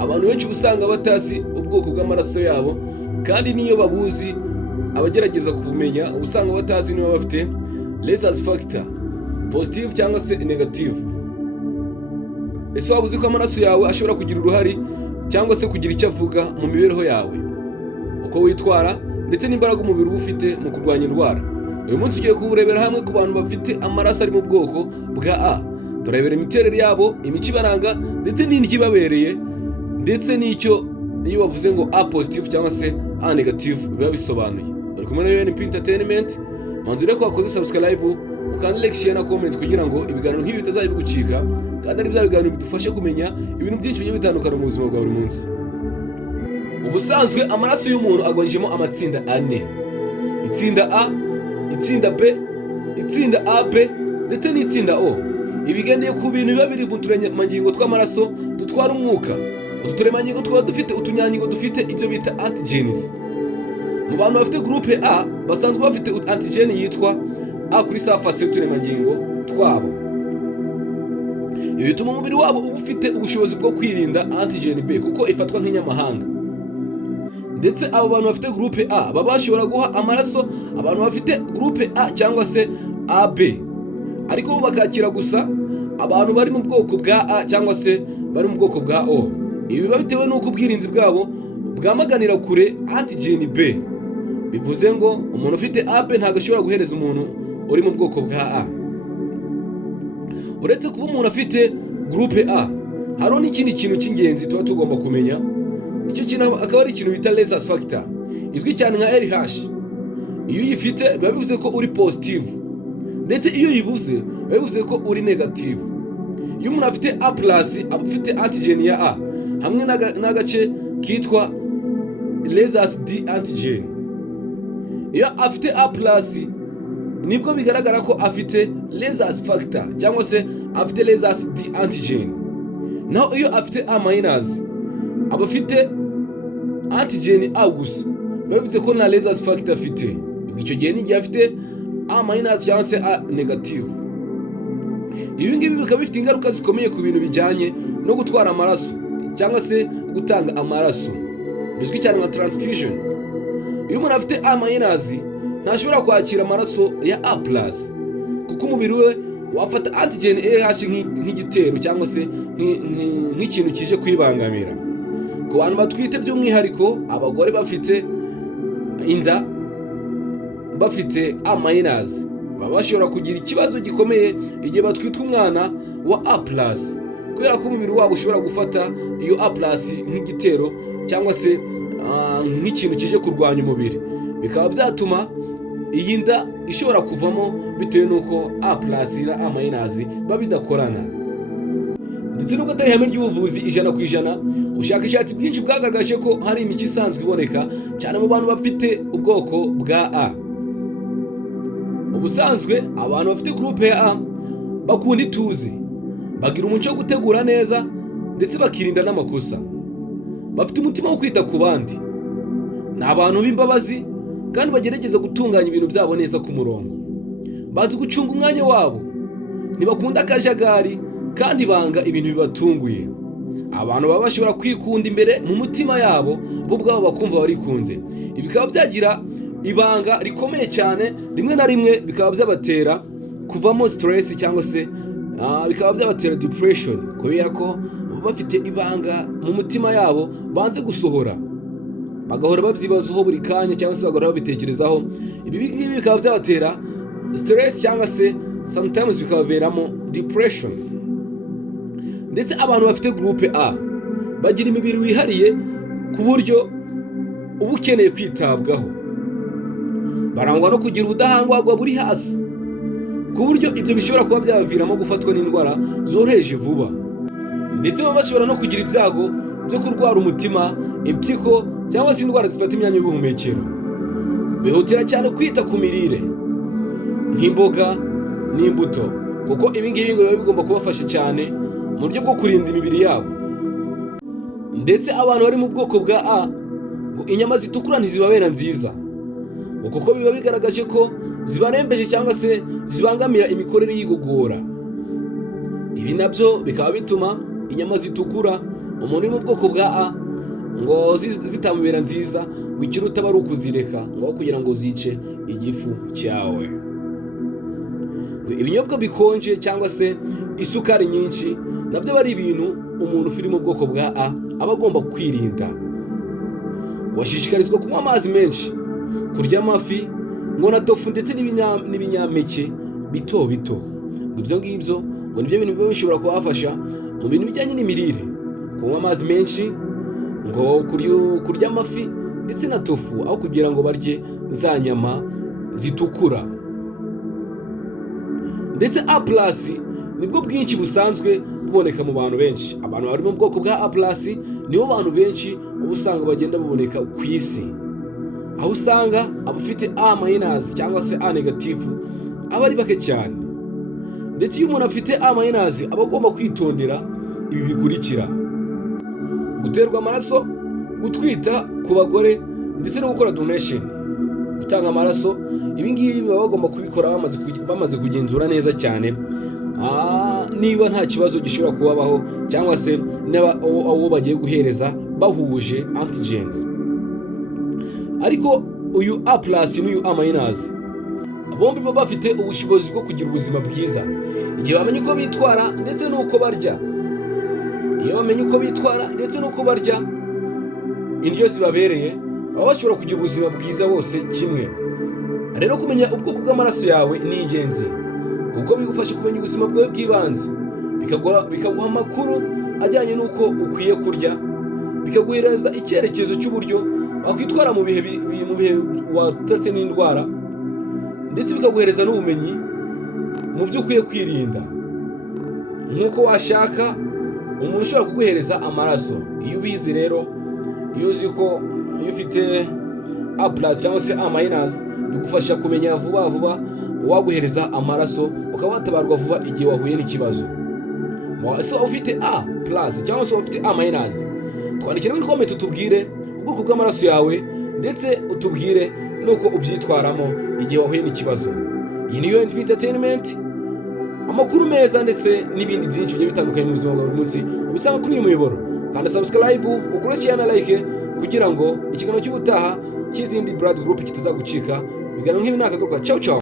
abantu benshi usanga batazi ubwoko bw'amaraso yabo, kandi niyo babuzi abagerageza kubumenya usanga batazi niba bafite rhesus factor positive cyangwa se negative. Ese waba uzi ko amaraso yawe ashobora kugira uruhare cyangwa se kugira icyo avuga mu mibereho yawe, uko witwara ndetse n'imbaraga umubiri uba ufite mu kurwanya indwara? Uyu munsi tugiye kuburebera hamwe ku bantu bafite amaraso ari mu bwoko bwa A. Turebera imiterere yabo, imico ibaranga ndetse n'indyo ibabereye, ndetse n'icyo iyo bavuze ngo A positive cyangwa se A negative biba bisobanuye. Bari kumwe na UNP Entertainment. Manzure ko wakoze subscribe, ukanda like, share na comment kugira ngo ibiganiro nk'ibi bitazajya bigucika, kandi ari bya biganiro bidufashe kumenya ibintu byinshi bigiye bitandukana mu buzima bwa buri munsi. Ubusanzwe amaraso y'umuntu agabanyijemo amatsinda 4: itsinda A, itsinda B, itsinda AB ndetse n'itsinda O. Ibigendeye ku bintu biba biri mu turemangingo tw'amaraso dutwara umwuka. Utu turemangingo twaba dufite utunyangingo dufite ibyo bita antigens. Mu bantu bafite groupe A basanzwe bafite antigen yitwa A kuri surface y'uturemangingo twabo. Ibi bituma umubiri wabo uba ufite ubushobozi bwo kwirinda antigen B kuko ifatwa nk'inyamahanga. Ndetse abo bantu bafite groupe A baba bashobora guha amaraso abantu bafite groupe A cyangwa se AB, ariko bo bakakira gusa abantu bari mu bwoko bwa A cyangwa se bari mu bwoko bwa O. Ibi biba bitewe n'uko ubwirinzi bwabo bwamaganira kure antigen B. Bivuze ngo umuntu ufite AB ntabwo ashobora guhereza umuntu uri mu bwoko bwa A. Uretse kuba umuntu afite groupe A, hariho n'ikindi kintu cy'ingenzi tuba tugomba kumenya. Icyo kintu akaba ari ikintu bita rhesus factor, izwi cyane nka RH. Iyo uyifite biba bivuze ko uri positive, ndetse iyo uyibuze biba bivuze ko uri negative. Iyo umuntu afite A+, aba afite antigen ya A hamwe n'agace kitwa rhesus D antigen. Iyo afite A+, nibwo bigaragara ko afite rhesus factor cyangwa se afite rhesus D antigen. Naho iyo afite A-, aba afite antigen A gusa, bivuze ko nta rhesus factor afite. Icyo gihe n'igihe afite A- cyangwa se A negative. Ibi ngibi bikaba bifite ingaruka zikomeye ku bintu bijyanye no gutwara amaraso cyangwa se gutanga amaraso, bizwi cyane nka transfusion. Iyo umuntu afite A- ntashobora kwakira amaraso ya A+, kuko umubiri we wafata antigen RH nk'igitero cyangwa se nk'ikintu kije kwibangamira. Ku bantu batwite by'umwihariko abagore bafite inda bafite A-, baba bashobora kugira ikibazo gikomeye igihe batwita umwana wa A+, kubera ko umubiri wabo ushobora gufata iyo A+ nk'igitero cyangwa se nk'ikintu kije kurwanya umubiri. Bikaba byatuma iyi nda ishobora kuvamo bitewe n'uko A+ na A- biba bidakorana. Ndetse nubwo atari ihame ry'ubuvuzi 100%, ubushakashatsi bwinshi bwagaragaje ko hari imico isanzwe iboneka cyane mu bantu bafite ubwoko bwa A. Ubusanzwe abantu bafite groupe ya A bakunda ituze, bagira umuco wo gutegura neza ndetse bakirinda n'amakosa. Bafite umutima wo kwita ku bandi, ni abantu b'imbabazi kandi bagerageza gutunganya ibintu byabo neza ku murongo. Bazi gucunga umwanya wabo, ntibakunda akajagari kandi banga ibintu bibatunguye. Abantu baba bashobora kwikunda imbere mu mutima yabo, bo ubwabo bakumva barikunze. Ibi bikaba byagira ibanga rikomeye cyane, rimwe na rimwe bikaba byabatera kuvamo stress cyangwa se bikaba byabatera depression, kubera ko bafite ibanga mu mutima yabo banze gusohora, bagahora babyibazaho buri kanya cyangwa se bagahora babitekerezaho. Ibi ngibi bikaba byabatera stress cyangwa se sometimes bikabaveramo depression. Ndetse abantu bafite groupe A bagira imibiri wihariye ku buryo uba ukeneye kwitabwaho. Barangwa no kugira ubudahangarwa buri hasi, ku buryo ibyo bishobora kuba byabaviramo gufatwa n'indwara zoroheje vuba. Ndetse baba bashobora no kugira ibyago byo kurwara umutima, impyiko cyangwa se indwara zifata imyanya y'ubuhumekero. Bihutira cyane kwita ku mirire nk'imboga n'imbuto, kuko ibi ngibi biba bigomba kubafasha cyane mu buryo bwo kurinda imibiri yabo. Ndetse abantu bari mu bwoko bwa A, ngo inyama zitukura ntizibabera nziza, kuko biba bigaragaje ko zibarembeje cyangwa se zibangamira imikorere y'igogora. Ibi nabyo bikaba bituma inyama zitukura umuntu uri mu bwoko bwa A ngo zitamubera nziza, ikiruta aba ari ukuzireka ngo kugira ngo zice igifu cyawe. Ibinyobwa bikonje cyangwa se isukari nyinshi nabyo aba ari ibintu umuntu uri mu bwoko bwa A aba agomba kwirinda. Washishikarizwa kunywa amazi menshi, kurya amafi ngo na tofu ndetse n'ibinyampeke bito bito. Ibyo ngibyo ngo nibyo bintu biba bishobora kubafasha mu bintu bijyanye n'imirire. Kunywa amazi menshi, ngo kurya amafi ndetse na tofu aho kugira ngo barye za nyama zitukura. Ndetse A+ nibwo bwinshi busanzwe buboneka mu bantu benshi. Abantu bari mu bwoko bwa A+ nibo bantu benshi uba usanga bagenda baboneka ku isi, aho usanga abafite A- cyangwa se A- aba ari bake cyane. Ndetse iyo umuntu afite A- aba agomba kwitondera ibi bikurikira: guterwa amaraso, gutwita ku bagore ndetse no gukora donation, gutanga amaraso. Ibi ngibi baba bagomba kubikora bamaze kugenzura neza cyane niba nta kibazo gishobora kubabaho cyangwa se abo bagiye guhereza bahuje antigens. Ariko uyu A+ n'uyu A- bombi baba bafite ubushobozi bwo kugira ubuzima bwiza igihe bamenye uko bitwara ndetse n'uko barya. Iyo bamenye uko bitwara ndetse n'uko barya indyo zibabereye, baba bashobora kugira ubuzima bwiza bose kimwe. Rero kumenya ubwoko bw'amaraso yawe ni ingenzi kuko bigufasha kumenya ubuzima bwawe bw'ibanze, bikaguha amakuru ajyanye n'uko ukwiye kurya, bikaguhereza icyerekezo cy'uburyo wakwitwara mu bihe watatse n'indwara, ndetse bikaguhereza n'ubumenyi mu byo ukwiye kwirinda. Nk'uko washaka umuntu ushobora kuguhereza amaraso. Iyo ubizi rero, iyo uzi ko iyo ufite A+ cyangwa se A-, bigufasha kumenya vuba uwaguhereza amaraso, ukaba watabarwa vuba igihe wahuye n'ikibazo. Ese waba ufite A+ cyangwa se waba ufite A-, twandikira muri comment utubwire ubwoko bw'amaraso yawe ndetse utubwire nuko ubyitwaramo igihe wahuye n'ikibazo. Iyi ni entertainment, amakuru meza ndetse n'ibindi byinshi bigiye bitandukanye mu buzima bwa buri munsi ubisanga kuri uyu muyoboro. Kanda subscribe, ukore share na like kugira ngo ikiganiro cy'ubutaha cy'izindi Blood Group kitazagucika. Biganiro nk'ibi nakagaruka. Ciao ciao.